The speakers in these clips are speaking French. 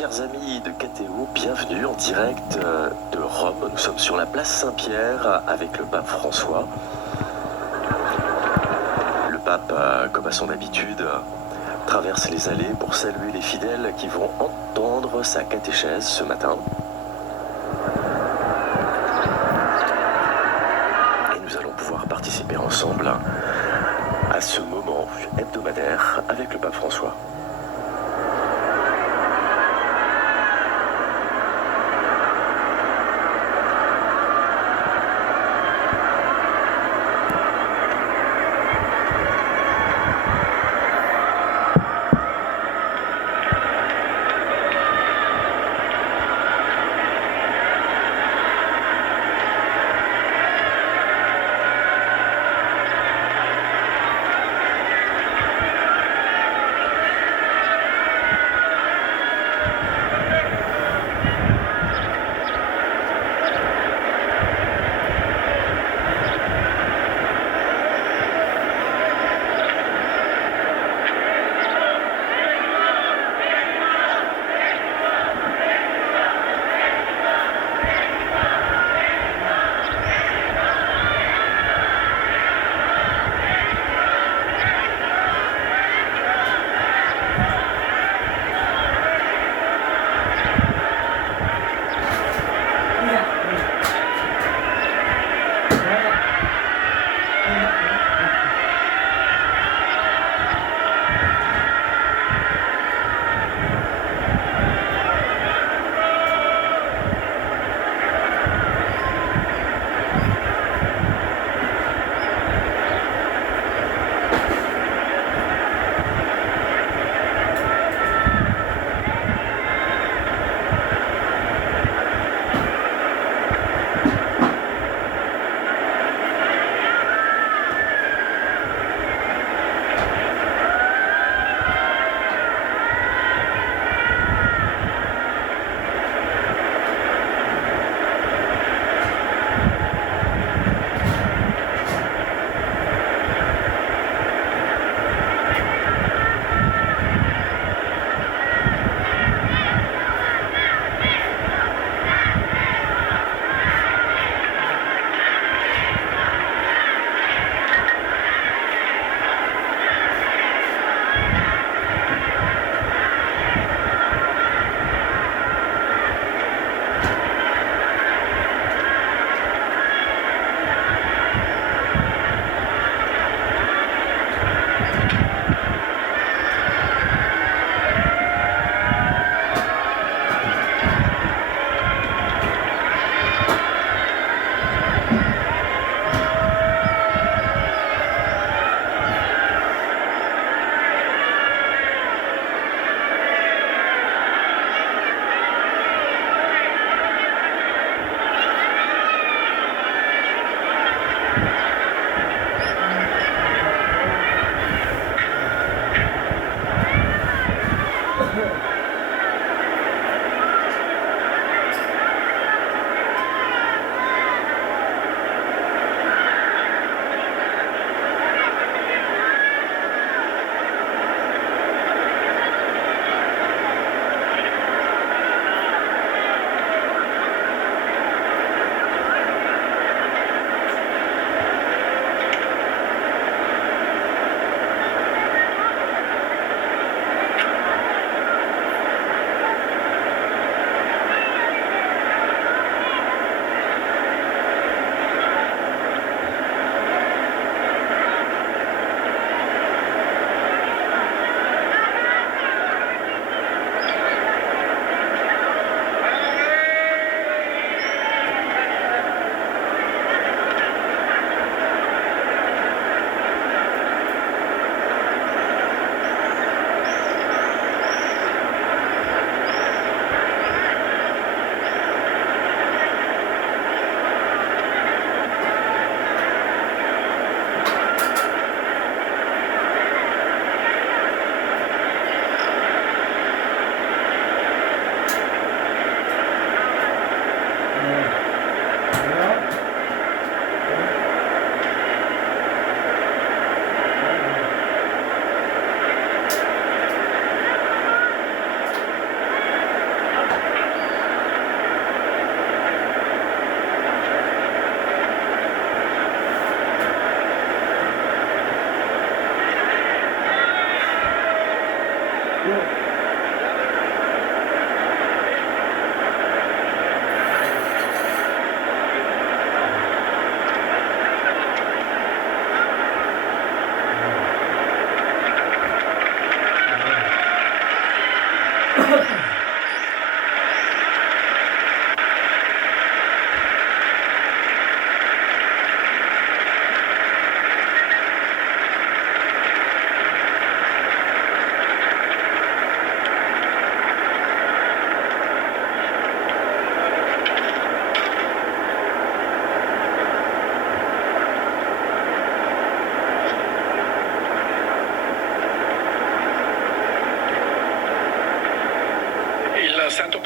chers amis de KTO, bienvenue en direct de Rome. Nous sommes sur la place Saint-Pierre avec le pape François. Le pape, comme à son habitude, traverse les allées pour saluer les fidèles qui vont entendre sa catéchèse ce matin. Et nous allons pouvoir participer ensemble à ce moment hebdomadaire avec le pape François.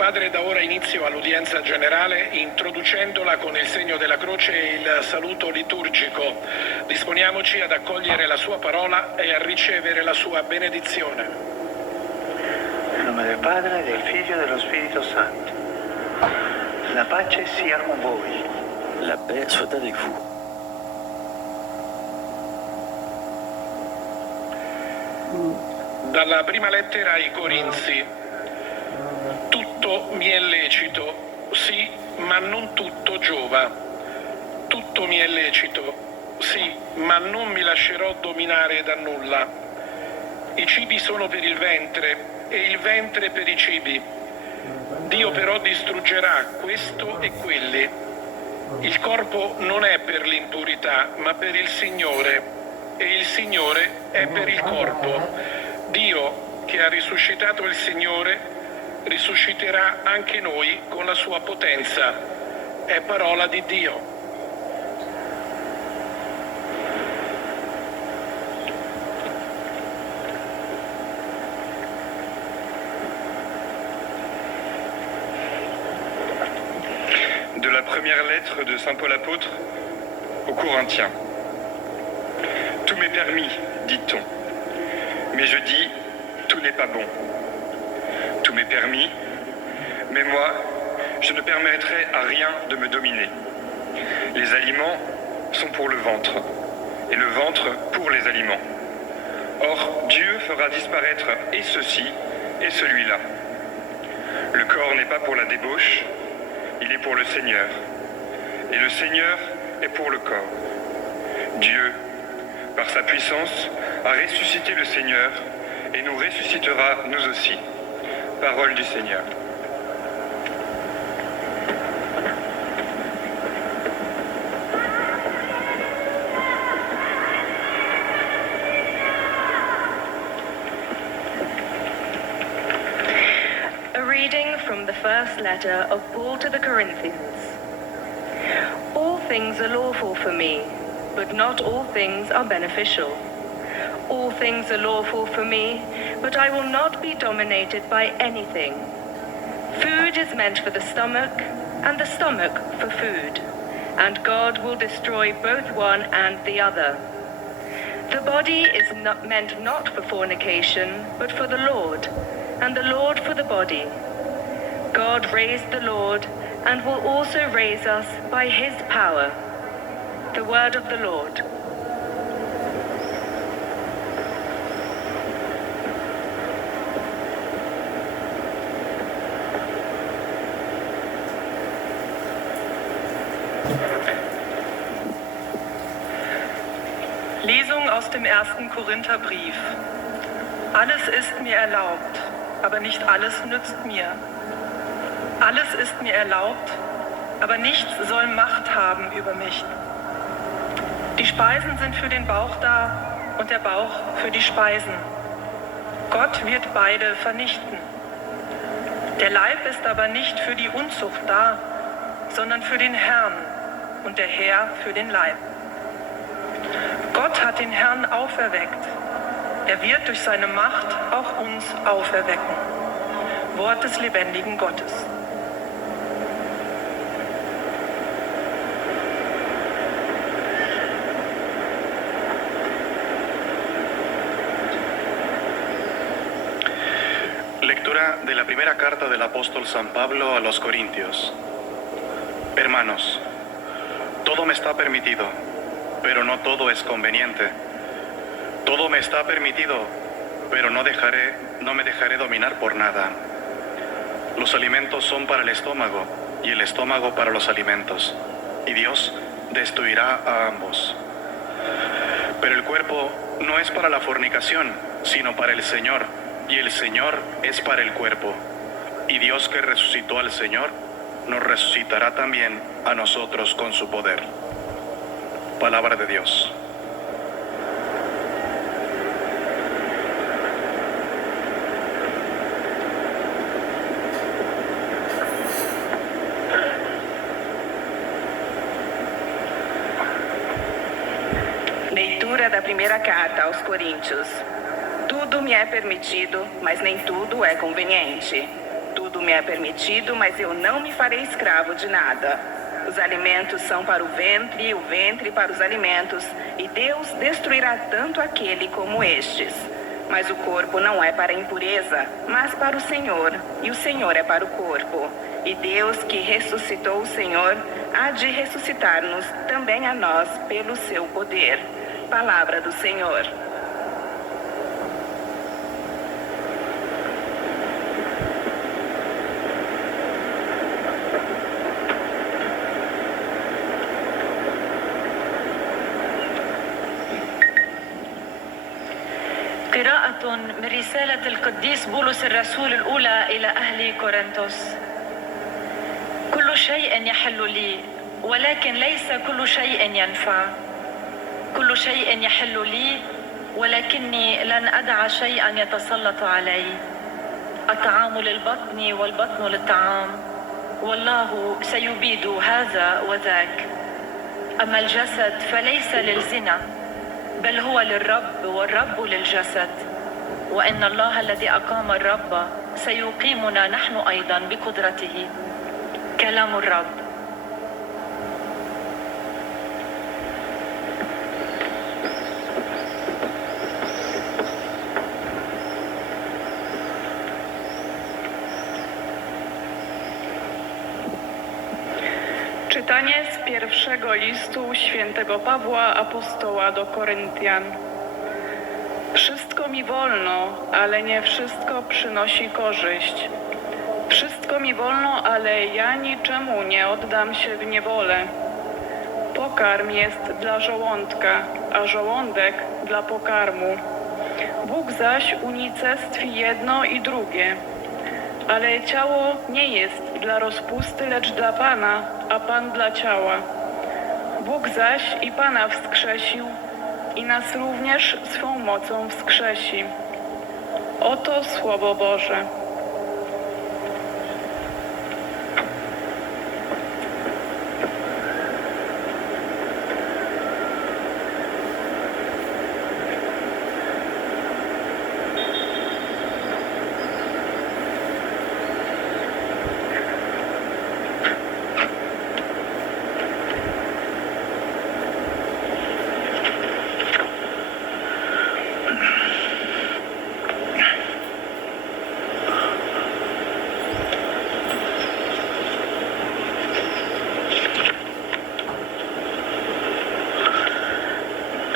Padre dà ora inizio all'udienza generale introducendola con il segno della croce e il saluto liturgico. Disponiamoci ad accogliere la sua parola e a ricevere la sua benedizione. Nel nome del Padre, del Figlio e dello Spirito Santo. La pace sia con voi. La paix soit avec vous. Dalla prima lettera ai Corinzi. Tutto mi è lecito, sì, ma non tutto giova. Tutto mi è lecito, sì, ma non mi lascerò dominare da nulla. I cibi sono per il ventre e il ventre per i cibi. Dio però distruggerà questo e quelli. Il corpo non è per l'impurità, ma per il Signore, e il Signore è per il corpo. Dio, che ha risuscitato il Signore, risusciterà anche noi con la sua potenza. È parola di Dio. De la première lettre de Saint Paul apôtre aux Corinthiens. Tout m'est permis, dit-on, mais je dis, tout n'est pas bon. Tout m'est permis, mais moi, je ne permettrai à rien de me dominer. Les aliments sont pour le ventre, et le ventre pour les aliments. Or, Dieu fera disparaître et ceci et celui-là. Le corps n'est pas pour la débauche, il est pour le Seigneur, et le Seigneur est pour le corps. Dieu, par sa puissance, a ressuscité le Seigneur, et nous ressuscitera nous aussi. Parole du Seigneur. A reading from the first letter of Paul to the Corinthians. All things are lawful for me, but not all things are beneficial. All things are lawful for me, but I will not be dominated by anything. Food is meant for the stomach, and the stomach for food, and God will destroy both one and the other. The body is not meant not for fornication, but for the Lord, and the Lord for the body. God raised the Lord, and will also raise us by his power. The word of the Lord. Lesung aus dem 1. Korintherbrief. Alles ist mir erlaubt, aber nicht alles nützt mir. Alles ist mir erlaubt, aber nichts soll Macht haben über mich. Die Speisen sind für den Bauch da und der Bauch für die Speisen. Gott wird beide vernichten. Der Leib ist aber nicht für die Unzucht da, sondern für den Herrn und der Herr für den Leib. Gott hat den Herrn auferweckt. Er wird durch seine Macht auch uns auferwecken. Wort des lebendigen Gottes. Lectura de la primera carta del apóstol San Pablo a los Corintios. Hermanos, todo me está permitido, pero no todo es conveniente. Todo me está permitido, pero no me dejaré dominar por nada. Los alimentos son para el estómago, y el estómago para los alimentos, y Dios destruirá a ambos. Pero el cuerpo no es para la fornicación, sino para el Señor, y el Señor es para el cuerpo. Y Dios que resucitó al Señor, nos resucitará también a nosotros con su poder. Palabra de Dios. Leitura da primeira carta aos Coríntios. Tudo me é permitido, mas nem tudo é conveniente. Tudo Tudo me é permitido, mas eu não me farei escravo de nada. Os alimentos são para o ventre para os alimentos, e Deus destruirá tanto aquele como estes. Mas o corpo não é para a impureza, mas para o Senhor, e o Senhor é para o corpo. E Deus, que ressuscitou o Senhor, há de ressuscitar-nos também a nós pelo seu poder. Palavra do Senhor. قراءة من رسالة القديس بولس الرسول الأولى إلى أهل كورنثوس. كل شيء يحل لي، ولكن ليس كل شيء ينفع. كل شيء يحل لي، ولكني لن أدع شيئا يتسلط علي. الطعام للبطن والبطن للطعام، والله سيبيد هذا وذاك. أما الجسد فليس للزنا، بل هو للرب والرب للجسد. وإن الله الذي أقام الرب سيقيمنا نحن أيضا بقدرته. كلام الرب. Czytanie z pierwszego listu świętego Pawła Apostoła do Koryntian. Wszystko mi wolno, ale nie wszystko przynosi korzyść. Wszystko mi wolno, ale ja niczemu nie oddam się w niewolę. Pokarm jest dla żołądka, a żołądek dla pokarmu. Bóg zaś unicestwi jedno i drugie. Ale ciało nie jest dla rozpusty, lecz dla Pana, a Pan dla ciała. Bóg zaś i Pana wskrzesił i nas również swą mocą wskrzesi. Oto Słowo Boże.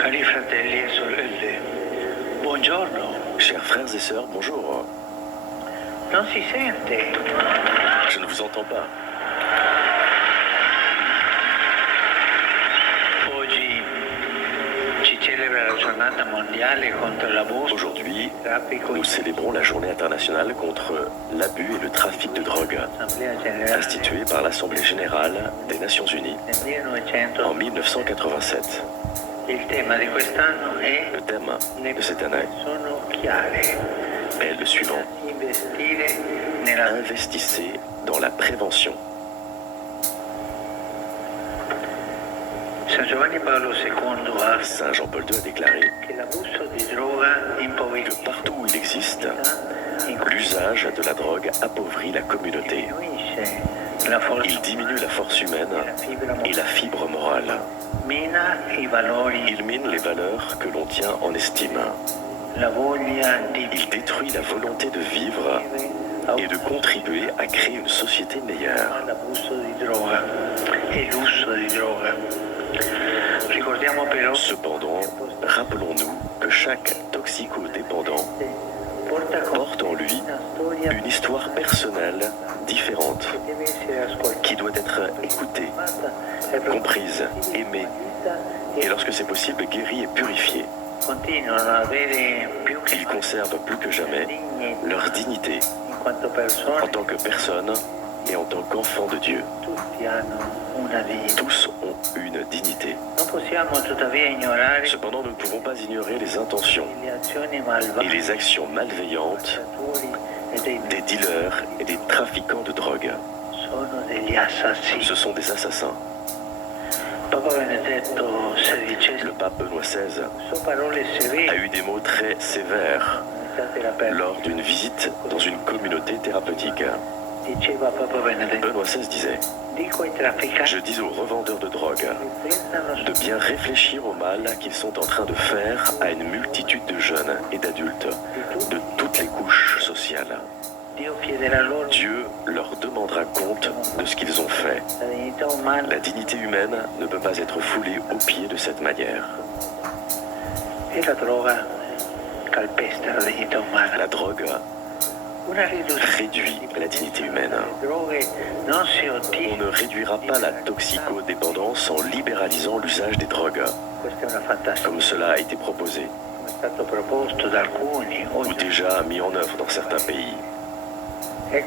Cari fratelli e sorelle, buongiorno. Chers frères et sœurs, bonjour. Non si sente? Je ne vous entends pas. Oggi si celebra la giornata mondiale contro l'abuso. Aujourd'hui, nous célébrons la journée internationale contre l'abus et le trafic de drogue, instituée par l'Assemblée générale des Nations Unies en 1987. Il tema di quest'anno è Le thème de cette année sono chiare. est le suivant. Investire nella Investissez dans la prévention. San Giovanni Paolo II ha Saint Jean-Paul II a déclaré che l'abuso di droga que impoverisce partout où il existe, l'usage de la drogue appauvrit la communauté. la forza, Il diminue la force humaine et la fibre morale. mina i valori, Il mine les valeurs que l'on tient en estime. la voglia di Il détruit la volonté de vivre et de contribuer à créer une société meilleure. l'abuso di droga e l'uso di droga. Ricordiamo però Cependant, rappelons-nous que chaque toxicodépendant porta con porte en lui una storia une histoire personnelle différente che deve essere ascoltata, qui doit être écoutée, e comprise, aimée et lorsque c'est possible guérie et purifiée. continuano ad avere più che Ils conservent plus que jamais leur dignité in quanto en persone, tant que personne et en tant qu'enfants de Dieu. tutti hanno una dignità. Tous ont une dignité. Non possiamo tuttavia ignorare Cependant, nous ne pouvons pas ignorer les intentions le azioni et malvagie les actions malveillantes e dei des dealers et des trafiquants de drogue. sono degli assassini. Ce sont des assassins. Papa Benedetto XVI Le pape Benoît XVI usò parole a severe eu des mots très sévères in terapia. lors d'une visite dans une communauté thérapeutique. Benoît XVI disait: je dis aux revendeurs de drogue de bien réfléchir au mal qu'ils sont en train de faire à une multitude de jeunes et d'adultes de toutes les couches sociales. Dieu leur demandera compte de ce qu'ils ont fait. La dignité humaine ne peut pas être foulée aux pieds de cette manière. La drogue réduit la dignité humaine. On ne réduira pas la toxicodépendance en libéralisant l'usage des drogues, comme cela a été proposé, ou déjà mis en œuvre dans certains pays. Et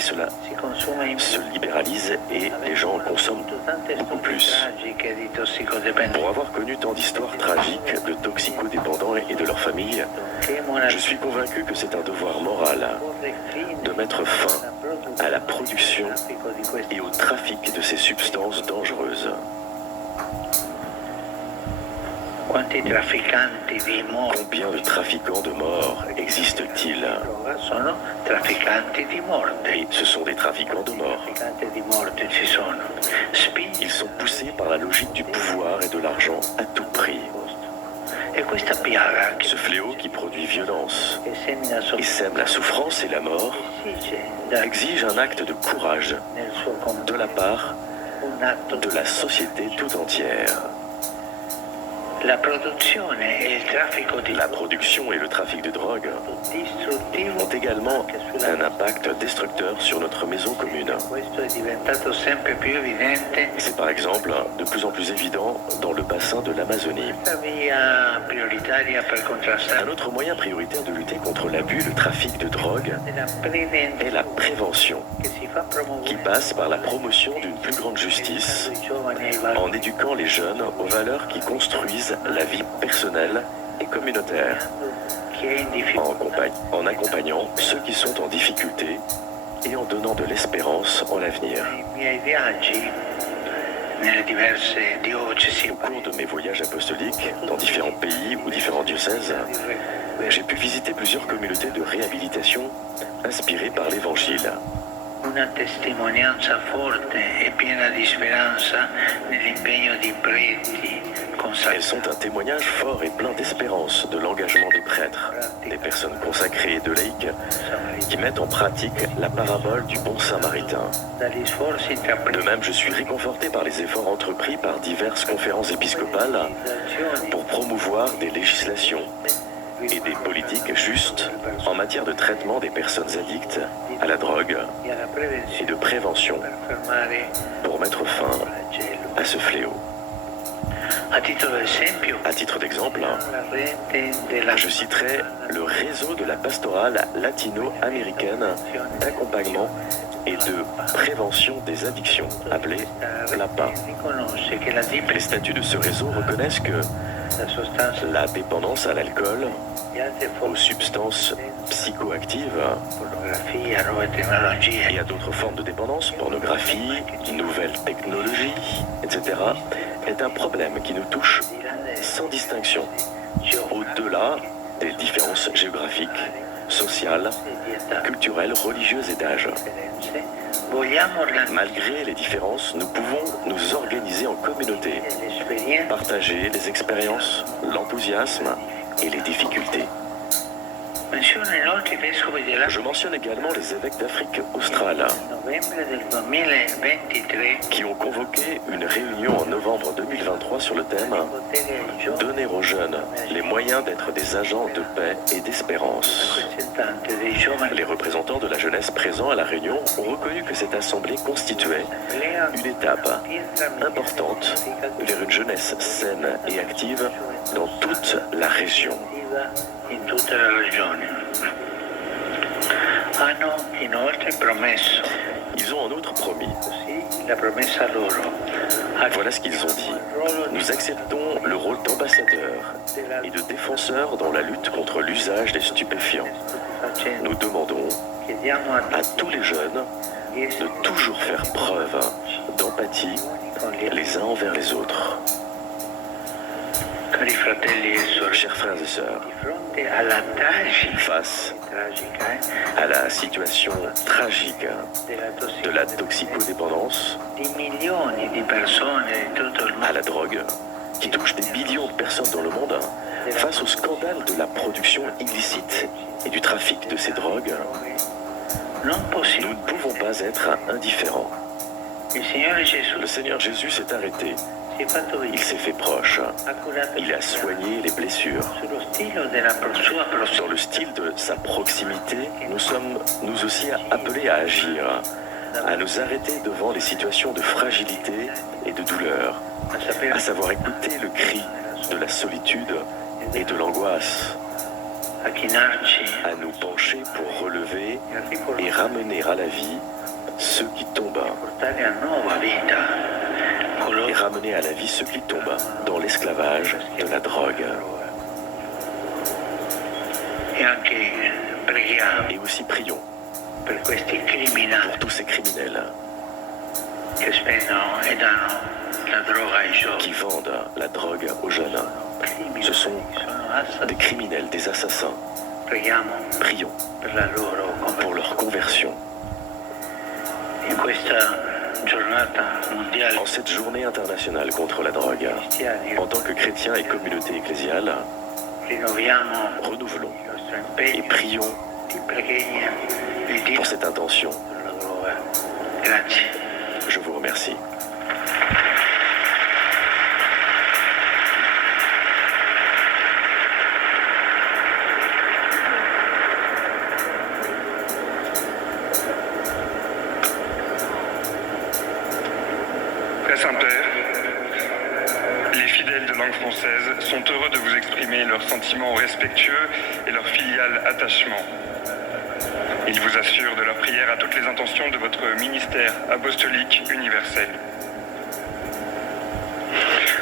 cela se libéralise et les gens en consomment beaucoup plus. Pour avoir connu tant d'histoires tragiques de toxicodépendants et de leurs familles, je suis convaincu que c'est un devoir moral de mettre fin à la production et au trafic de ces substances dangereuses. Combien de trafiquants de mort existent-ils? Et ce sont des trafiquants de mort. Ils sont poussés par la logique du pouvoir et de l'argent à tout prix. Ce fléau qui produit violence et sème la souffrance et la mort exige un acte de courage de la part de la société tout entière. La production et le trafic de drogue ont également un impact destructeur sur notre maison commune. C'est par exemple de plus en plus évident dans le bassin de l'Amazonie. Un autre moyen prioritaire de lutter contre l'abus et le trafic de drogue est la prévention, qui passe par la promotion d'une plus grande justice en éduquant les jeunes aux valeurs qui construisent la vie personnelle et communautaire, en accompagnant ceux qui sont en difficulté et en donnant de l'espérance en l'avenir. Au cours de mes voyages apostoliques dans différents pays ou différents diocèses, j'ai pu visiter plusieurs communautés de réhabilitation inspirées par l'Évangile. Una testimonianza forte e piena di speranza nell'impegno di preti. Elles sont un témoignage fort et plein d'espérance de l'engagement des prêtres, des personnes consacrées et de laïcs qui mettent en pratique la parabole du bon samaritain. De même, je suis réconforté par les efforts entrepris par diverses conférences épiscopales pour promouvoir des législations et des politiques justes en matière de traitement des personnes addictes à la drogue et de prévention pour mettre fin à ce fléau. À titre d'exemple, je citerai le réseau de la pastorale latino-américaine d'accompagnement et de prévention des addictions, appelé LAPA. Les statuts de ce réseau reconnaissent que la dépendance à l'alcool, aux substances psychoactives et à d'autres formes de dépendance, pornographie, nouvelles technologies, etc., est un problème qui nous touche sans distinction, au-delà des différences géographiques, sociales, culturelles, religieuses et d'âge. Malgré les différences, nous pouvons nous organiser en communauté, partager les expériences, l'enthousiasme et les difficultés. Je mentionne également les évêques d'Afrique australe qui ont convoqué une réunion en novembre 2023 sur le thème « Donner aux jeunes les moyens d'être des agents de paix et d'espérance ». Les représentants de la jeunesse présents à la réunion ont reconnu que cette assemblée constituait une étape importante vers une jeunesse saine et active dans toute la région. In tutta la regione. Hanno inoltre promesso. Ils ont en outre promis. La promessa loro. Voilà ce qu'ils ont dit. Nous acceptons le rôle d'ambassadeurs et de défenseurs dans la lutte contre l'usage des stupéfiants. Nous demandons à tous les jeunes de toujours faire preuve d'empathie les uns envers les autres. Cari fratelli e sorelle, Chers frères et sœurs, di fronte alla face tragica à la situation tragique de la toxicodépendance, di milioni di persone di tutto il à mondo, la drogue, qui touche des millions de personnes dans le monde, face au scandale de la production illicite et du trafic de ces drogues, non nous possiamo. ne pouvons pas être indifférents. Il Signore Gesù Le Seigneur Jésus s'est arrêté, si è fatto il vivo, s'est fait proche, ha curato il a soigné les blessures. sullo stile della sua Dans prossimità. le style de sa proximité, nous sommes nous aussi appelés à agir, à nous arrêter devant les situations de fragilité et de douleur, à savoir écouter le cri de la solitude et de l'angoisse, A chinarci à nous pencher pour relever et ramener à la vie ceux qui tombent, portare a nuova vita et coloro ramener à la vie ceux qui tombent dans l'esclavage de la drogue. e anche preghiamo Et aussi prions per questi criminali pour tous ces criminels che spendono e danno la droga ai qui giovani. vendent la drogue aux jeunes. Ce sont Sono assassini. des criminels, des assassins. Preghiamo Prions per la loro pour conversione. leur conversion. In questa giornata mondiale En cette journée internationale contre la drogue, cristiani en tant que chrétiens et communauté ecclésiale, rinnoviamo renouvelons il nostro et impegno prions di preghiera di Dio pour cette intention. per la droga. Grazie. Je vous remercie. Frère Saint-Père, les fidèles de langue française sont heureux de vous exprimer leurs sentiments respectueux et leur filial attachement. Ils vous assurent de leur prière à toutes les intentions de votre ministère apostolique universel.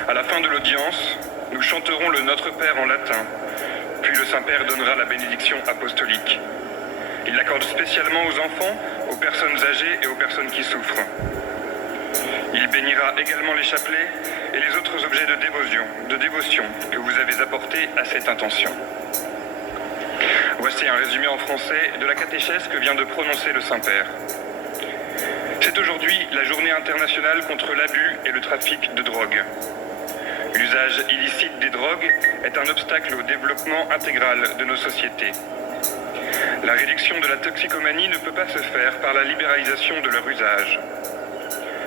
À la fin de l'audience, nous chanterons le Notre Père en latin, puis le Saint-Père donnera la bénédiction apostolique. Il l'accorde spécialement aux enfants, aux personnes âgées et aux personnes qui souffrent. Il bénira également les chapelets et les autres objets de dévotion que vous avez apportés à cette intention. Voici un résumé en français de la catéchèse que vient de prononcer le Saint-Père. C'est aujourd'hui la journée internationale contre l'abus et le trafic de drogue. L'usage illicite des drogues est un obstacle au développement intégral de nos sociétés. La réduction de la toxicomanie ne peut pas se faire par la libéralisation de leur usage.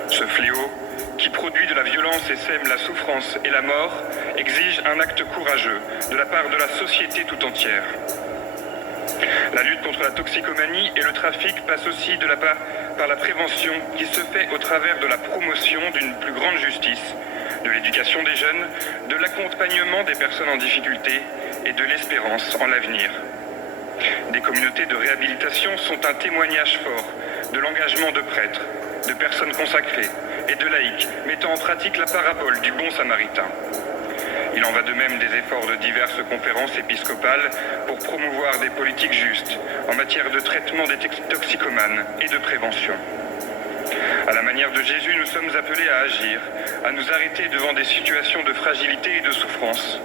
Ce fléau, qui produit de la violence et sème la souffrance et la mort, exige un acte courageux de la part de la société tout entière. La lutte contre la toxicomanie et le trafic passe aussi par la prévention qui se fait au travers de la promotion d'une plus grande justice, de l'éducation des jeunes, de l'accompagnement des personnes en difficulté et de l'espérance en l'avenir. Des communautés de réhabilitation sont un témoignage fort de l'engagement de prêtres, de personnes consacrées et de laïcs mettant en pratique la parabole du bon samaritain. Il en va de même des efforts de diverses conférences épiscopales pour promouvoir des politiques justes en matière de traitement des toxicomanes et de prévention. À la manière de Jésus, nous sommes appelés à agir, à nous arrêter devant des situations de fragilité et de souffrance,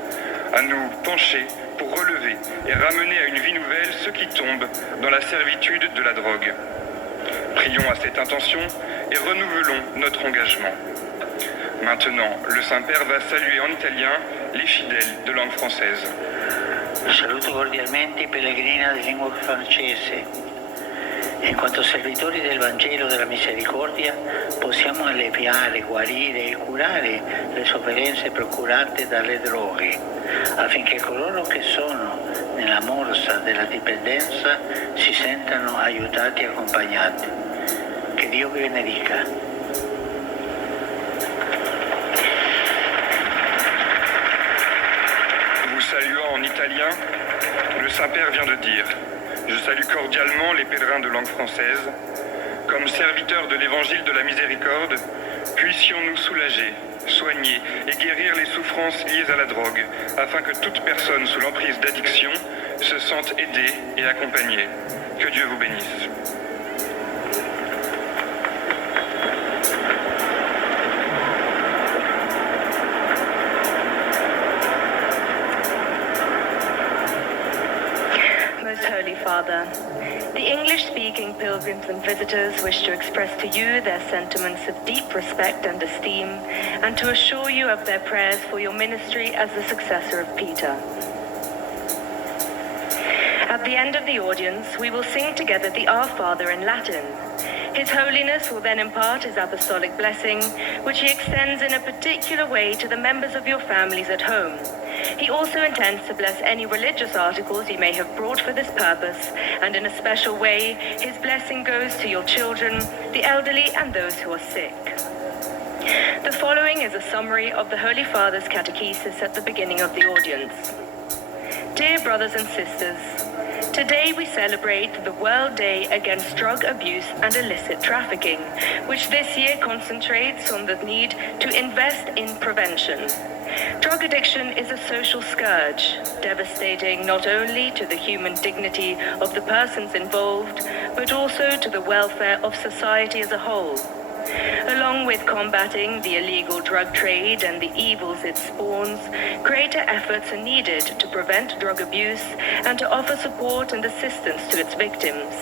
à nous pencher pour relever et ramener à une vie nouvelle ceux qui tombent dans la servitude de la drogue. Prions à cette intention et renouvelons notre engagement. Maintenant, le Saint-Père va saluer en italien les fidèles de langue française. Saluto cordialmente i pellegrini di lingua francese. In quanto servitori del Vangelo della Misericordia possiamo alleviare, guarire e curare le sofferenze procurate dalle droghe, affinché coloro che sono nella morsa della dipendenza si sentano aiutati e accompagnati. Che Dio vi benedica. Saluant en italien, le Saint-Père vient de dire « Je salue cordialement les pèlerins de langue française. Comme serviteurs de l'évangile de la miséricorde, puissions-nous soulager, soigner et guérir les souffrances liées à la drogue, afin que toute personne sous l'emprise d'addiction se sente aidée et accompagnée. Que Dieu vous bénisse. » Most Holy Father, the English-speaking pilgrims and visitors wish to express to you their sentiments of deep respect and esteem, and to assure you of their prayers for your ministry as the successor of Peter. At the end of the audience, we will sing together the Our Father in Latin. His Holiness will then impart his apostolic blessing, which he extends in a particular way to the members of your families at home. He also intends to bless any religious articles you may have brought for this purpose, and in a special way, his blessing goes to your children, the elderly, and those who are sick. The following is a summary of the Holy Father's catechesis at the beginning of the audience. Dear brothers and sisters, today we celebrate the World Day Against Drug Abuse and Illicit Trafficking, which this year concentrates on the need to invest in prevention. Drug addiction is a social scourge, devastating not only to the human dignity of the persons involved, but also to the welfare of society as a whole. Along with combating the illegal drug trade and the evils it spawns, greater efforts are needed to prevent drug abuse and to offer support and assistance to its victims.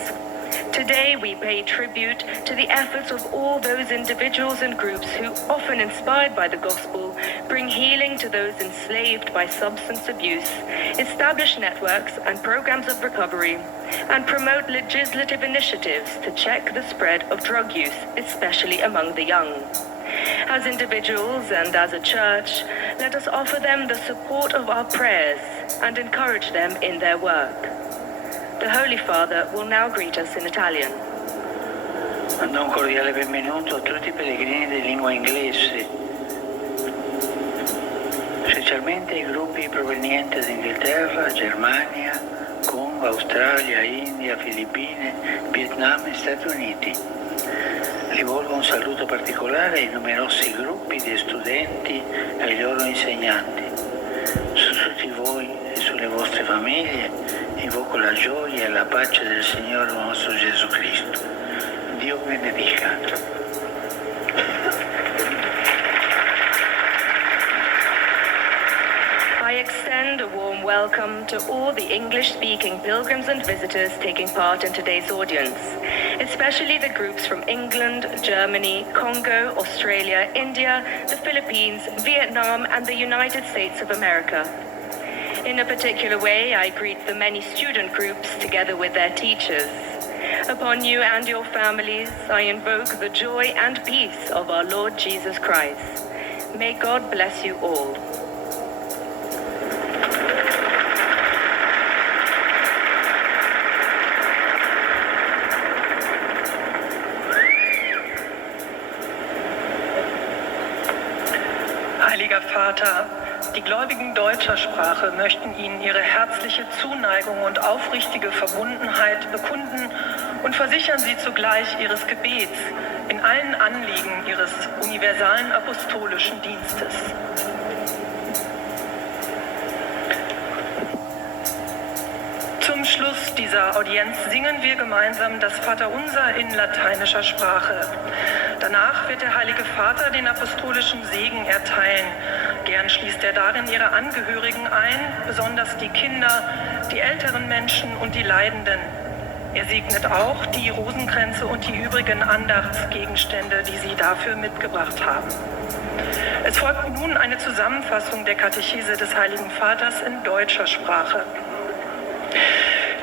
Today we pay tribute to the efforts of all those individuals and groups who, often inspired by the gospel, bring healing to those enslaved by substance abuse, establish networks and programs of recovery, and promote legislative initiatives to check the spread of drug use, especially among the young. As individuals and as a church, let us offer them the support of our prayers and encourage them in their work. The Holy Father will now greet us in Italian. Do un cordiale benvenuto a tutti i pellegrini di lingua inglese, specialmente ai gruppi provenienti da Inghilterra, Germania, Congo, Australia, India, Filippine, Vietnam e Stati Uniti. Rivolgo un saluto particolare ai numerosi gruppi di studenti e ai loro insegnanti. Su tutti voi e sulle vostre famiglie invoco la gioia e la pace del Signore nostro Gesù Cristo. Dio benedica. I extend a warm welcome to all the English-speaking pilgrims and visitors taking part in today's audience, especially the groups from England, Germany, Congo, Australia, India, the Philippines, Vietnam, and the United States of America. In a particular way, I greet the many student groups together with their teachers. Upon you and your families, I invoke the joy and peace of our Lord Jesus Christ. May God bless you all. Heiliger Vater, die Gläubigen deutscher Sprache möchten Ihnen ihre herzliche Zuneigung und aufrichtige Verbundenheit bekunden und versichern Sie zugleich Ihres Gebets in allen Anliegen Ihres universalen apostolischen Dienstes. Zum Schluss dieser Audienz singen wir gemeinsam das Vaterunser in lateinischer Sprache. Danach wird der Heilige Vater den apostolischen Segen erteilen. Gern schließt er darin ihre Angehörigen ein, besonders die Kinder, die älteren Menschen und die Leidenden. Er segnet auch die Rosenkränze und die übrigen Andachtsgegenstände, die Sie dafür mitgebracht haben. Es folgt nun eine Zusammenfassung der Katechese des Heiligen Vaters in deutscher Sprache.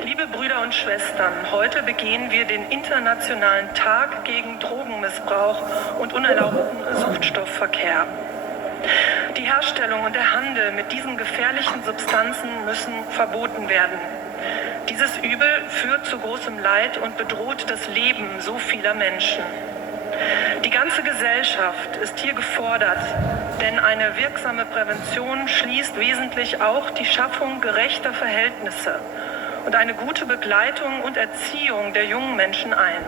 Liebe Brüder und Schwestern, heute begehen wir den Internationalen Tag gegen Drogenmissbrauch und unerlaubten Suchtstoffverkehr. Die Herstellung und der Handel mit diesen gefährlichen Substanzen müssen verboten werden. Dieses Übel führt zu großem Leid und bedroht das Leben so vieler Menschen. Die ganze Gesellschaft ist hier gefordert, denn eine wirksame Prävention schließt wesentlich auch die Schaffung gerechter Verhältnisse und eine gute Begleitung und Erziehung der jungen Menschen ein.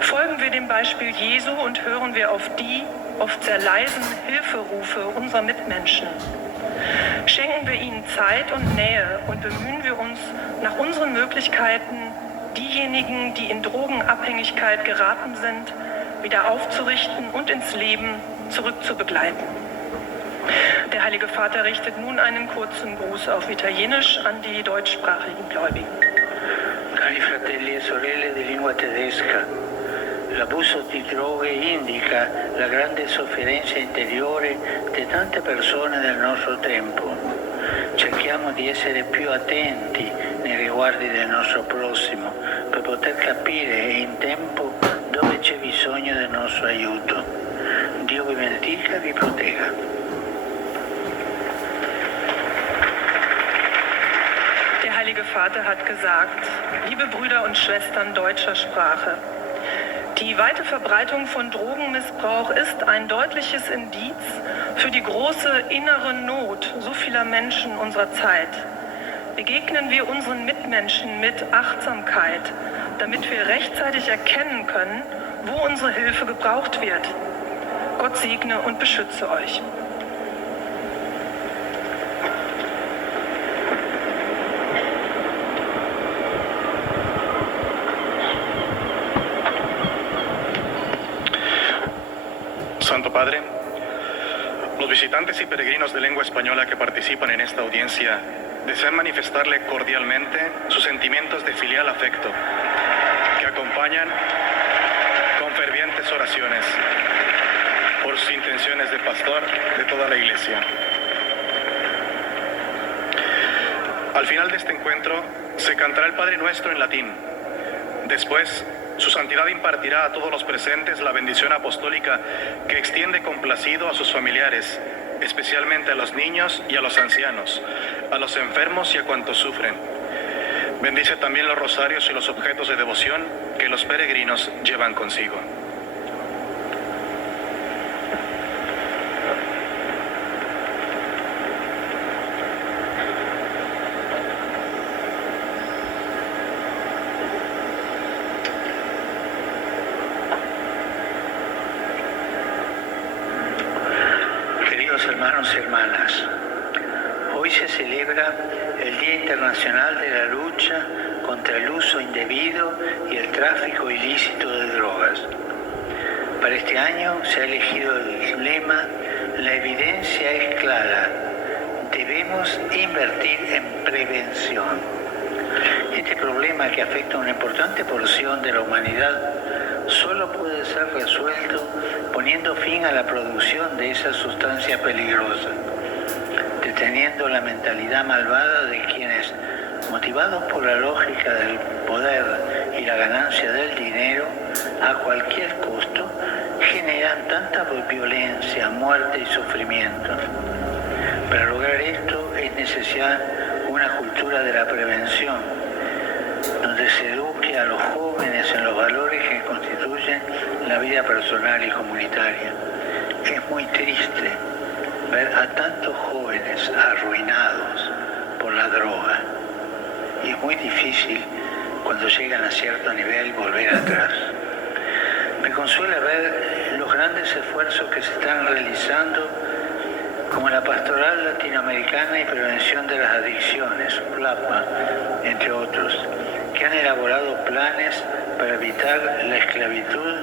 Folgen wir dem Beispiel Jesu und hören wir auf die oft sehr leisen Hilferufe unserer Mitmenschen. Schenken wir ihnen Zeit und Nähe und bemühen wir uns nach unseren Möglichkeiten, diejenigen, die in Drogenabhängigkeit geraten sind, wieder aufzurichten und ins Leben zurückzubegleiten. Der Heilige Vater richtet nun einen kurzen Gruß auf Italienisch an die deutschsprachigen Gläubigen. Cari fratelli e sorelle di lingua tedesca, l'abuso di droghe indica la grande sofferenza interiore di tante persone del nostro tempo. Cerchiamo di essere più attenti nei riguardi del nostro prossimo per poter capire in tempo dove c'è bisogno del nostro aiuto. Dio vi benedica e vi protegga. Der Heilige Vater hat gesagt, liebe Brüder und Schwestern deutscher Sprache, die weite Verbreitung von Drogenmissbrauch ist ein deutliches Indiz für die große innere Not so vieler Menschen unserer Zeit. Begegnen wir unseren Mitmenschen mit Achtsamkeit, damit wir rechtzeitig erkennen können, wo unsere Hilfe gebraucht wird. Gott segne und beschütze euch. Santo Padre, los visitantes y peregrinos de lengua española que participan en esta audiencia desean manifestarle cordialmente sus sentimientos de filial afecto, que acompañan con fervientes oraciones por sus intenciones de pastor de toda la Iglesia. Al final de este encuentro se cantará el Padre Nuestro en latín. Después, Su Santidad impartirá a todos los presentes la bendición apostólica que extiende complacido a sus familiares, especialmente a los niños y a los ancianos, a los enfermos y a cuantos sufren. Bendice también los rosarios y los objetos de devoción que los peregrinos llevan consigo. Hermanos y hermanas, hoy se celebra el Día Internacional de la Lucha contra el uso indebido y el tráfico ilícito de drogas. Para este año se ha elegido el lema "La evidencia es clara, debemos invertir en prevención". Este problema, que afecta a una importante porción de la humanidad, solo puede ser resuelto poniendo fin a la producción de esa sustancia peligrosa, deteniendo la mentalidad malvada de quienes, motivados por la lógica del poder y la ganancia del dinero, a cualquier costo, generan tanta violencia, muerte y sufrimiento. Para lograr esto es necesaria una cultura de la prevención, donde se eduque a los jóvenes en los valores que constituyen la vida personal y comunitaria. Es muy triste ver a tantos jóvenes arruinados por la droga, y es muy difícil, cuando llegan a cierto nivel, volver atrás. Me consuela ver los grandes esfuerzos que se están realizando, como la Pastoral Latinoamericana y Prevención de las Adicciones, PLAPA, entre otros, que han elaborado planes para evitar la esclavitud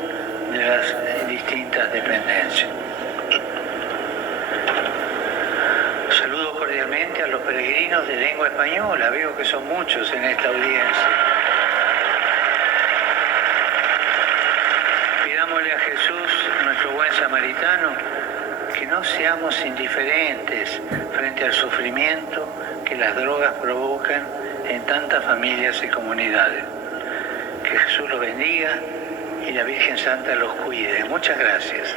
de las distintas dependencias. Saludo cordialmente a los peregrinos de lengua española, veo que son muchos en esta audiencia. Pidámosle a Jesús, nuestro buen samaritano, que no seamos indiferentes frente al sufrimiento que las drogas provocan en tantas familias y comunidades. Que Jesús los bendiga y la Virgen Santa los cuide. Muchas gracias.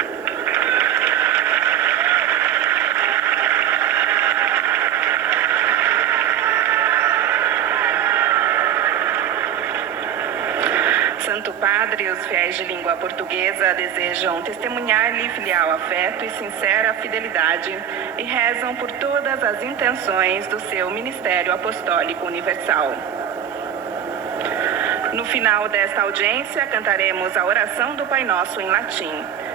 Santo Padre, os fiéis de língua portuguesa desejam testemunhar-lhe filial afeto e sincera fidelidade e rezam por todas as intenções do seu ministério apostólico universal. No final desta audiência, cantaremos a oração do Pai Nosso em latim.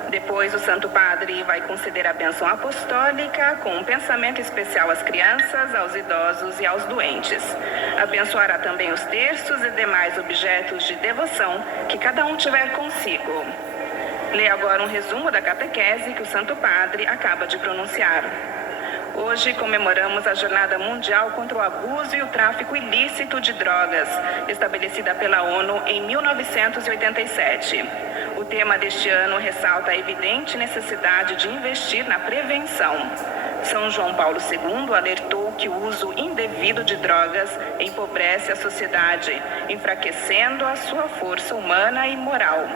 Depois, o Santo Padre vai conceder a bênção apostólica com um pensamento especial às crianças, aos idosos e aos doentes. Abençoará também os terços e demais objetos de devoção que cada um tiver consigo. Leia agora um resumo da catequese que o Santo Padre acaba de pronunciar. Hoje comemoramos a Jornada Mundial contra o Abuso e o Tráfico Ilícito de Drogas, estabelecida pela ONU em 1987. O tema deste ano ressalta a evidente necessidade de investir na prevenção. São João Paulo II alertou que o uso indevido de drogas empobrece a sociedade, enfraquecendo a sua força humana e moral.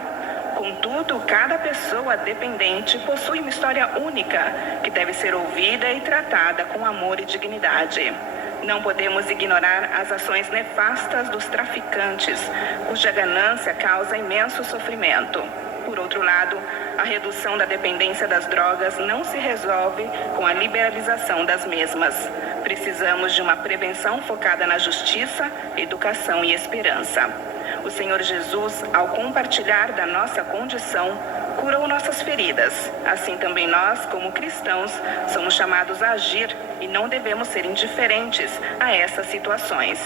Contudo, cada pessoa dependente possui uma história única, que deve ser ouvida e tratada com amor e dignidade. Não podemos ignorar as ações nefastas dos traficantes, cuja ganância causa imenso sofrimento. Por outro lado, a redução da dependência das drogas não se resolve com a liberalização das mesmas. Precisamos de uma prevenção focada na justiça, educação e esperança. O Senhor Jesus, ao compartilhar da nossa condição, curou nossas feridas. Assim também nós, como cristãos, somos chamados a agir e não devemos ser indiferentes a essas situações.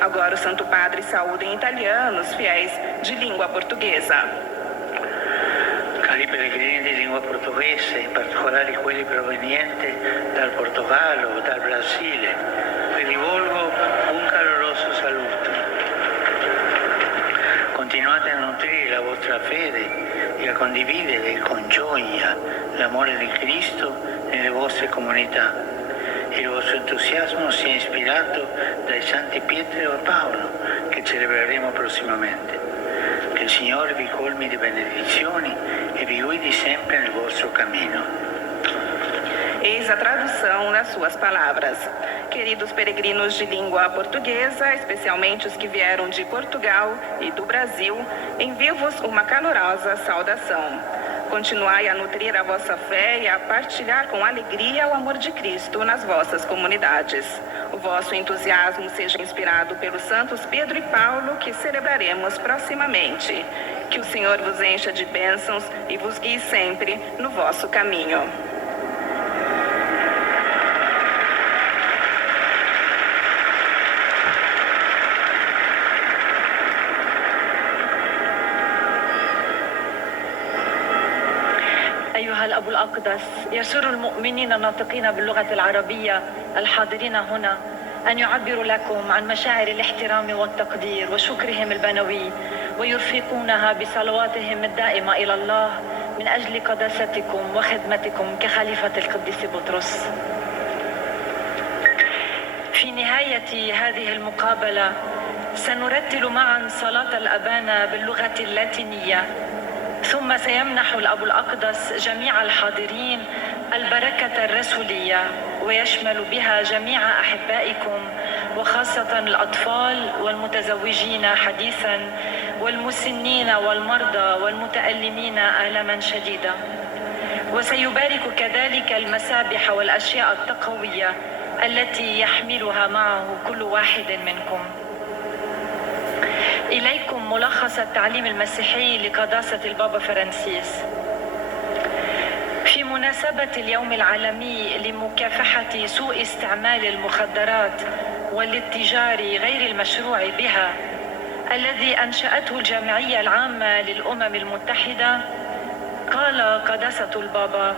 Agora o Santo Padre saúda em italiano os fiéis de língua portuguesa. Cari pellegrini di lingua portoghese, in particolare quelli provenienti dal Portogallo o dal Brasile, vi rivolgo un caloroso saluto. Continuate a nutrire la vostra fede e a condividere con gioia l'amore di Cristo nelle vostre comunità. Il vostro entusiasmo sia ispirato dai Santi Pietro e Paolo, che celebreremo prossimamente. Che il Signore vi colmi di benedizioni e vi guidi sempre nel vostro cammino. Eis a tradução das suas palavras. Queridos peregrinos de língua portuguesa, especialmente os que vieram de Portugal e do Brasil, envio-vos uma calorosa saudação. Continuai a nutrir a vossa fé e a partilhar com alegria o amor de Cristo nas vossas comunidades. O vosso entusiasmo seja inspirado pelos santos Pedro e Paulo, que celebraremos proximamente. Que o Senhor vos encha de bênçãos e vos guie sempre no vosso caminho. أيها الأب الأقدس، يسر المؤمنين الناطقين باللغة العربية الحاضرين هنا أن يعبروا لكم عن مشاعر الاحترام والتقدير وشكرهم البنوي ويرفقونها بصلواتهم الدائمة إلى الله من أجل قداستكم وخدمتكم كخليفة القديس بطرس. في نهاية هذه المقابلة سنرتل معا صلاة الأبانا باللغة اللاتينية، ثم سيمنح الأب الأقدس جميع الحاضرين البركة الرسولية، ويشمل بها جميع أحبائكم وخاصة الأطفال والمتزوجين حديثا والمسنين والمرضى والمتألمين آلاما شديدة. وسيبارك كذلك المسابح والأشياء التقوية التي يحملها معه كل واحد منكم. إليكم ملخص التعليم المسيحي لقداسة البابا فرانسيس. في مناسبة اليوم العالمي لمكافحة سوء استعمال المخدرات والاتجار غير المشروع بها، الذي أنشأته الجمعية العامة للأمم المتحدة، قال قداسة البابا: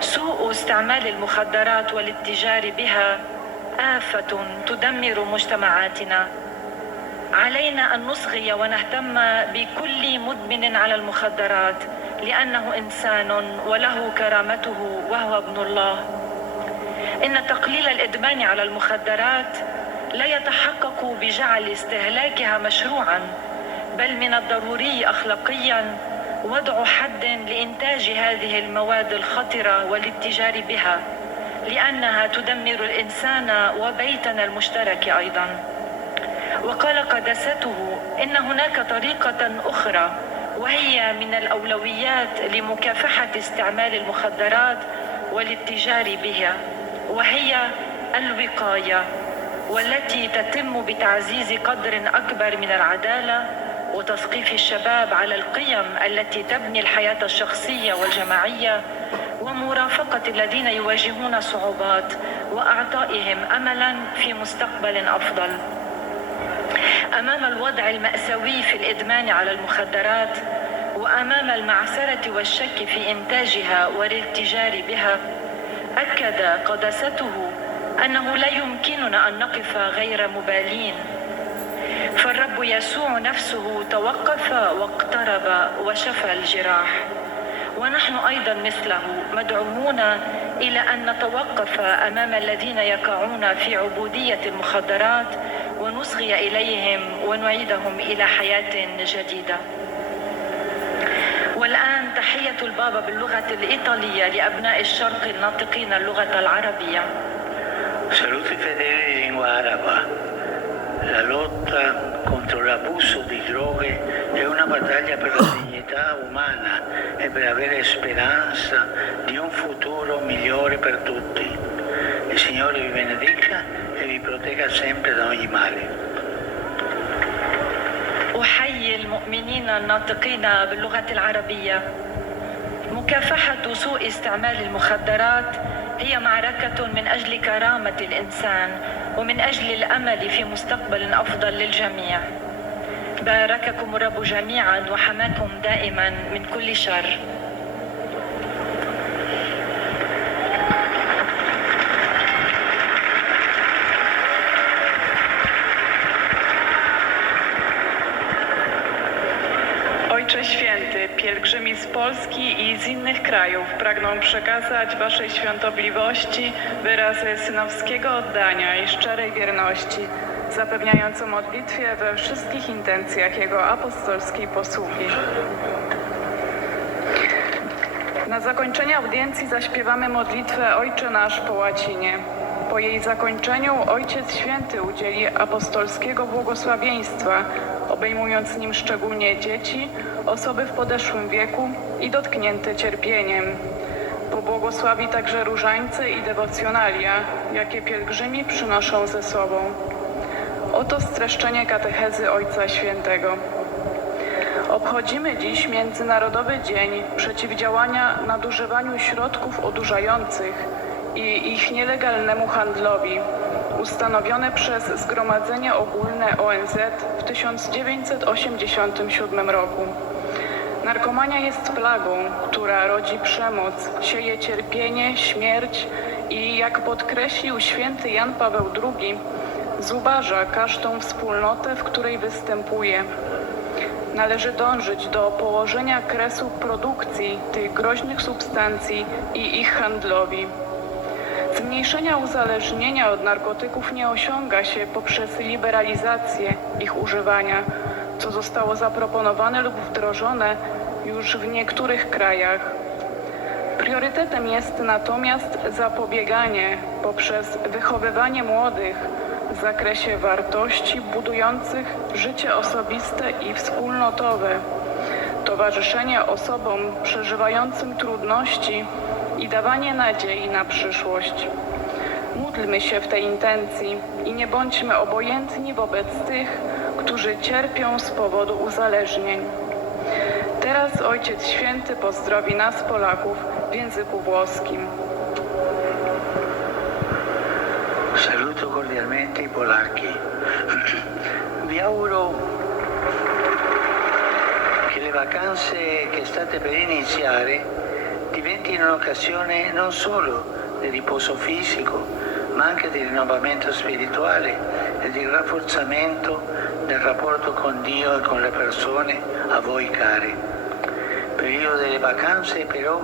سوء استعمال المخدرات والاتجار بها آفة تدمر مجتمعاتنا. علينا أن نصغي ونهتم بكل مدمن على المخدرات، لأنه إنسان وله كرامته وهو ابن الله. إن تقليل الإدمان على المخدرات لا يتحقق بجعل استهلاكها مشروعا، بل من الضروري أخلاقيا وضع حد لإنتاج هذه المواد الخطرة والاتجار بها، لأنها تدمر الإنسان وبيتنا المشترك أيضا. وقال قداسته إن هناك طريقة أخرى، وهي من الأولويات لمكافحة استعمال المخدرات والاتجار بها، وهي الوقاية، والتي تتم بتعزيز قدر أكبر من العدالة وتثقيف الشباب على القيم التي تبني الحياة الشخصية والجماعية، ومرافقة الذين يواجهون صعوبات وأعطائهم أملا في مستقبل أفضل. أمام الوضع المأساوي في الإدمان على المخدرات، وأمام المعثرة والشك في إنتاجها والاتجار بها، أكد قداسته أنه لا يمكننا أن نقف غير مبالين، فالرب يسوع نفسه توقف واقترب وشفى الجراح، ونحن أيضا مثله مدعومون إلى أن نتوقف أمام الذين يقعون في عبودية المخدرات ونصغي إليهم ونعيدهم إلى حياة جديدة. والآن تحية البابا باللغة الإيطالية لأبناء الشرق الناطقين اللغة العربية. Saluti fedeli di lingua araba. La lotta contro l'abuso di droghe è una battaglia per la dignità umana e per avere speranza di un futuro migliore per tutti. Il Signore vi benedica e vi protegga sempre da ogni male. أحيي المؤمنين الناطقين باللغة العربية. مكافحة سوء استعمال المخدرات هي معركة من أجل كرامة الإنسان ومن أجل الأمل في مستقبل أفضل للجميع. بارككم الرب جميعا وحماكم دائما من كل شر. Ojcze Święty, pielgrzymi z Polski i z innych krajów pragną przekazać Waszej świątobliwości wyrazy synowskiego oddania i szczerej wierności, zapewniając o modlitwie we wszystkich intencjach Jego apostolskiej posługi. Na zakończenie audiencji zaśpiewamy modlitwę Ojcze Nasz po łacinie. Po jej zakończeniu Ojciec Święty udzieli apostolskiego błogosławieństwa, obejmując nim szczególnie dzieci, osoby w podeszłym wieku i dotknięte cierpieniem. Pobłogosławi także różańce i dewocjonalia, jakie pielgrzymi przynoszą ze sobą. Oto streszczenie katechezy Ojca Świętego. Obchodzimy dziś Międzynarodowy Dzień Przeciwdziałania nadużywaniu środków odurzających i ich nielegalnemu handlowi, ustanowione przez Zgromadzenie Ogólne ONZ w 1987 roku. Narkomania jest plagą, która rodzi przemoc, sieje cierpienie, śmierć i, jak podkreślił święty Jan Paweł II, zubaża każdą wspólnotę, w której występuje. Należy dążyć do położenia kresu produkcji tych groźnych substancji i ich handlowi. Zmniejszenia uzależnienia od narkotyków nie osiąga się poprzez liberalizację ich używania, co zostało zaproponowane lub wdrożone już w niektórych krajach. Priorytetem jest natomiast zapobieganie poprzez wychowywanie młodych w zakresie wartości budujących życie osobiste i wspólnotowe, towarzyszenie osobom przeżywającym trudności i dawanie nadziei na przyszłość. Módlmy się w tej intencji i nie bądźmy obojętni wobec tych, którzy cierpią z powodu uzależnień. Teraz Ojciec Święty pozdrowi nas, Polaków, w języku włoskim. Saluto cordialmente i polacchi. Vi auguro che le vacanze che state per iniziare diventino un'occasione non solo di riposo fisico, ma anche di rinnovamento spirituale e di rafforzamento del rapporto con Dio e con le persone a voi care. Il periodo delle vacanze però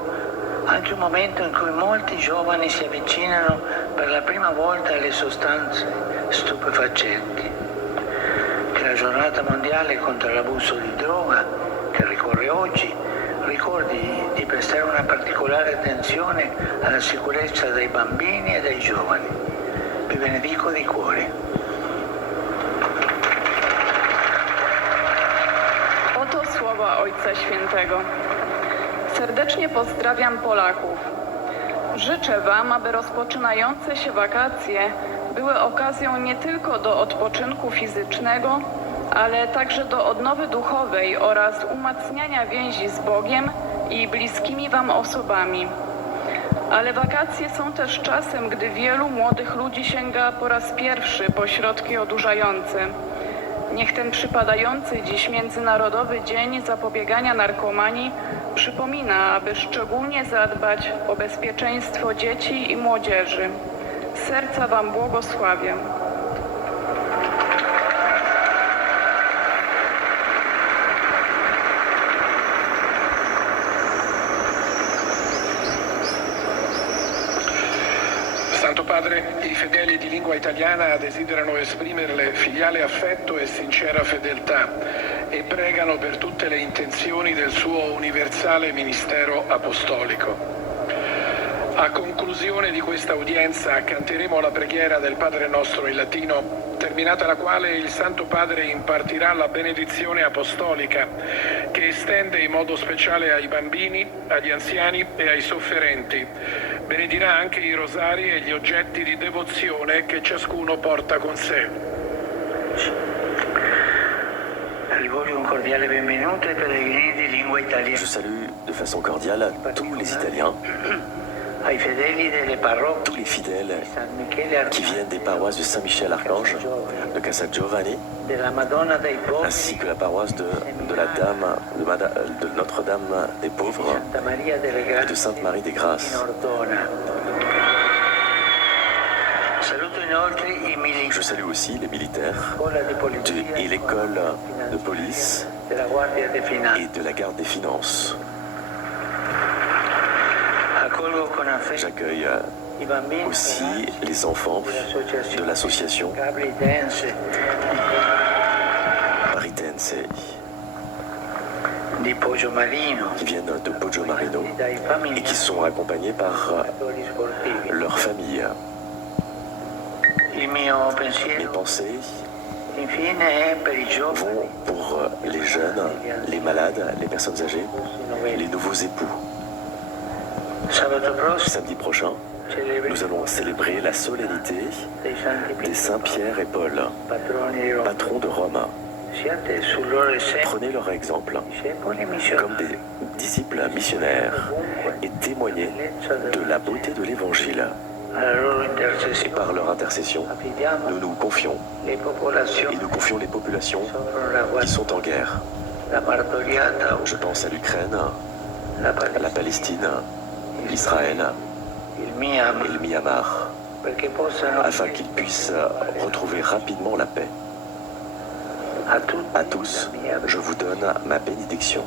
anche un momento in cui molti giovani si avvicinano per la prima volta alle sostanze stupefacenti. Che la giornata mondiale contro l'abuso di droga, che ricorre oggi, ricordi di prestare una particolare attenzione alla sicurezza dei bambini e dei giovani. Vi benedico di cuore. Oto słowa Ojca Świętego. Serdecznie pozdrawiam Polaków. Życzę Wam, aby rozpoczynające się wakacje były okazją nie tylko do odpoczynku fizycznego, ale także do odnowy duchowej oraz umacniania więzi z Bogiem i bliskimi Wam osobami. Ale wakacje są też czasem, gdy wielu młodych ludzi sięga po raz pierwszy po środki odurzające. Niech ten przypadający dziś Międzynarodowy Dzień Zapobiegania Narkomanii przypomina, aby szczególnie zadbać o bezpieczeństwo dzieci i młodzieży. Z serca Wam błogosławię. Santo Padre, i fedeli di lingua italiana desiderano esprimerle filiale affetto e sincera fedeltà e pregano per tutte le intenzioni del suo universale ministero apostolico. A conclusione di questa udienza canteremo la preghiera del Padre nostro in latino, terminata la quale il Santo Padre impartirà la benedizione apostolica che estende in modo speciale ai bambini, agli anziani e ai sofferenti. Benedirà anche i rosari e gli oggetti di devozione che ciascuno porta con sé. Rivolgo un cordiale benvenuto ai pellegrini di lingua italiana. Je salue de façon cordiale tous les Italiens, tous les fidèles qui viennent des paroisses de Saint-Michel-Archange, de Casa Giovanni, ainsi que la paroisse de Notre-Dame des Pauvres et de Sainte-Marie des Grâces. Je salue aussi les militaires et l'école de police et de la garde des finances. J'accueille aussi les enfants de l'association Paritense qui viennent de Poggio Marino et qui sont accompagnés par leur famille. Mes pensées vont pour les jeunes, les malades, les personnes âgées, les nouveaux époux. Samedi prochain, nous allons célébrer la solennité des Saints Pierre et Paul, patrons de Rome. Prenez leur exemple comme des disciples missionnaires et témoignez de la beauté de l'Évangile. Et par leur intercession, nous nous confions et nous confions les populations qui sont en guerre. Je pense à l'Ukraine, à la Palestine, l'Israël et le Myanmar, afin qu'ils puissent retrouver rapidement la paix. À tous, je vous donne ma bénédiction.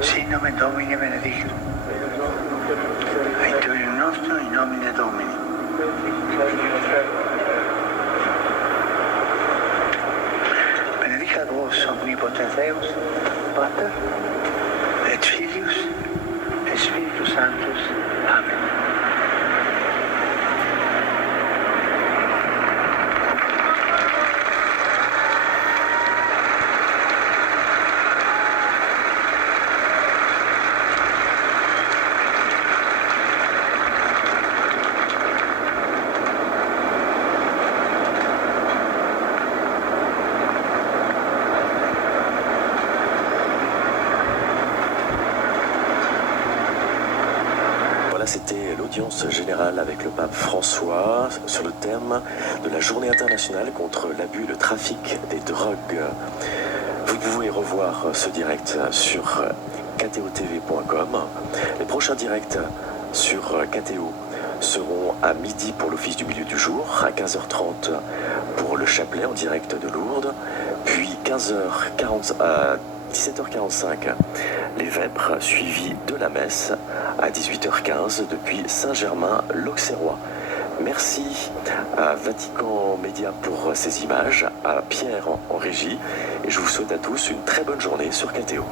Sin nomen Domini benedictum. Aiutorium nostrum in nomine Domini. Benedicat vos omnipotens Deus, Pater, et Filius, et Spiritus Sanctus. Amen. Voilà, c'était l'audience générale avec le pape François sur le thème de la journée internationale contre l'abus et le trafic des drogues. Vous pouvez revoir ce direct sur ktotv.com. Les prochains directs sur KTO seront à midi pour l'office du milieu du jour, à 15h30 pour le chapelet en direct de Lourdes, puis 17h45 les vêpres suivis de la messe à 18h15 depuis Saint-Germain-l'Auxerrois. Merci à Vatican Média pour ces images, à Pierre en régie, et je vous souhaite à tous une très bonne journée sur KTO.